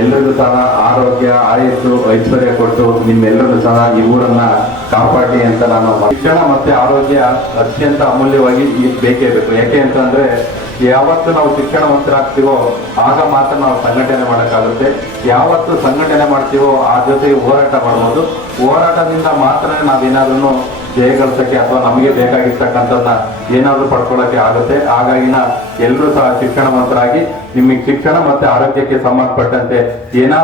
ಎಲ್ಲರಿಗೂ ಸಹ ಆರೋಗ್ಯ ಆಯಸ್ಸು ಐಶ್ವರ್ಯ ಕೊಟ್ಟು ನಿಮ್ಮೆಲ್ಲರೂ ಸಹ ಈ ಊರನ್ನ ಕಾಪಾಡಿ ಅಂತ ನಾನು ಶಿಕ್ಷಣ ಮತ್ತೆ ಆರೋಗ್ಯ ಅತ್ಯಂತ ಅಮೂಲ್ಯವಾಗಿ ಬೇಕೇ ಬೇಕು. ಯಾಕೆ ಅಂತಂದ್ರೆ ಯಾವತ್ತು ನಾವು ಶಿಕ್ಷಣವಂತರಾಗ್ತೀವೋ ಆಗ ಮಾತ್ರ ನಾವು ಸಂಘಟನೆ ಮಾಡೋಕ್ಕಾಗುತ್ತೆ. ಯಾವತ್ತು ಸಂಘಟನೆ ಮಾಡ್ತೀವೋ ಆ ಜೊತೆಗೆ ಹೋರಾಟ ಮಾಡ್ಬೋದು. ಹೋರಾಟದಿಂದ ಮಾತ್ರ ನಾವೇನಾದ್ರೂ ಜಯಗಳಿಸಕ್ಕೆ ಅಥವಾ ನಮಗೆ ಬೇಕಾಗಿರ್ತಕ್ಕಂಥದ್ದನ್ನ ಏನಾದ್ರೂ ಪಡ್ಕೊಳ್ಳೋಕೆ ಆಗುತ್ತೆ. ಹಾಗಾಗಿ ಎಲ್ಲರೂ ಸಹ ಶಿಕ್ಷಣವಂತರಾಗಿ ನಿಮಗೆ ಶಿಕ್ಷಣ ಮತ್ತೆ ಆರೋಗ್ಯಕ್ಕೆ ಸಂಬಂಧಪಟ್ಟಂತೆ ಏನಾದ್ರು